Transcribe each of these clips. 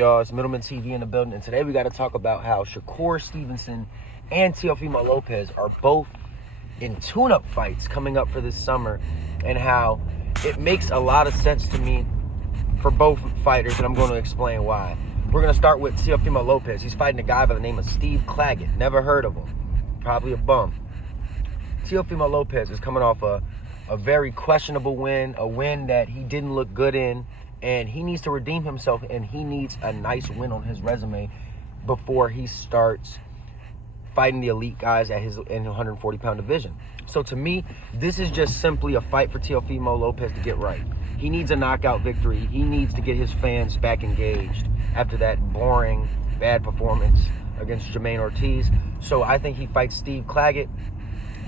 Y'all, it's Middleman TV in the building, and today we got to talk about how Shakur, Stevenson, and Teofimo Lopez are both in tune-up fights coming up for this summer, and how it makes a lot of sense to me for both fighters, and I'm going to explain why. We're going to start with Teofimo Lopez. He's fighting a guy by the name of Steve Claggett. Never heard of him. Probably a bum. Teofimo Lopez is coming off a very questionable win, a win that he didn't look good in, and he needs to redeem himself, and he needs a nice win on his resume before he starts fighting the elite guys at in 140-pound division. So to me, this is just simply a fight for Teofimo Lopez to get right. He needs a knockout victory. He needs to get his fans back engaged after that boring, bad performance against Jermaine Ortiz. So I think he fights Steve Claggett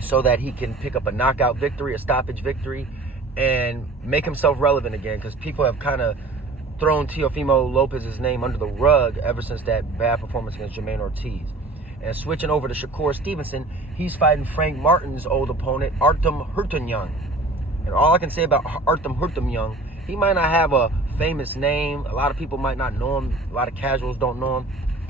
so that he can pick up a knockout victory, a stoppage victory, and make himself relevant again, because people have kind of thrown Teofimo Lopez's name under the rug ever since that bad performance against Jermaine Ortiz. And switching over to Shakur Stevenson, he's fighting Frank Martin's old opponent, Artem Hurtanyang. And all I can say about Artem Hurtanyang, he might not have a famous name. A lot of people might not know him. A lot of casuals don't know him.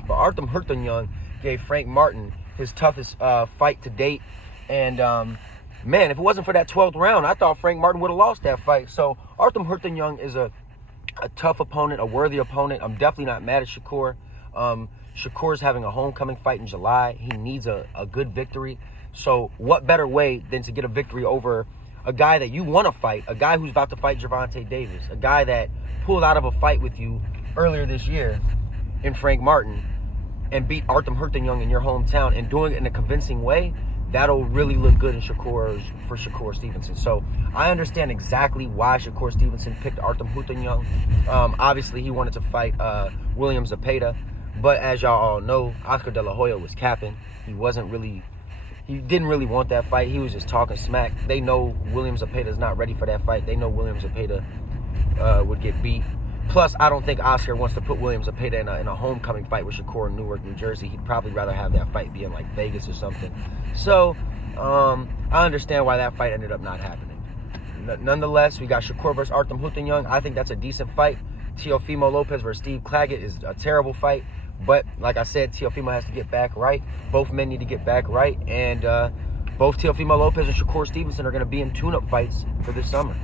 But Artem Hurtanyang gave Frank Martin his toughest fight to date. And man, if it wasn't for that 12th round, I thought Frank Martin would have lost that fight. So Artem Hurtanyang is a tough opponent, a worthy opponent. I'm definitely not mad at Shakur. Shakur's having a homecoming fight in July. He needs a good victory. So what better way than to get a victory over a guy that you want to fight, a guy who's about to fight Gervonta Davis, a guy that pulled out of a fight with you earlier this year in Frank Martin and beat Artem Hurtanyang in your hometown, and doing it in a convincing way. That'll really look good for Shakur Stevenson. So I understand exactly why Shakur Stevenson picked Artem Hurtanyang. Obviously, he wanted to fight William Zepeda. But as y'all all know, Oscar De La Hoya was capping. He didn't really want that fight. He was just talking smack. They know William Zepeda is not ready for that fight. They know William Zepeda would get beat. Plus, I don't think Oscar wants to put William Zepeda in a homecoming fight with Shakur in Newark, New Jersey. He'd probably rather have that fight be in like Vegas or something. So I understand why that fight ended up not happening. Nonetheless, we got Shakur versus Artem Hurtanyang. I think that's a decent fight. Teofimo Lopez versus Steve Claggett is a terrible fight. But like I said, Teofimo has to get back right. Both men need to get back right. And both Teofimo Lopez and Shakur Stevenson are going to be in tune-up fights for this summer.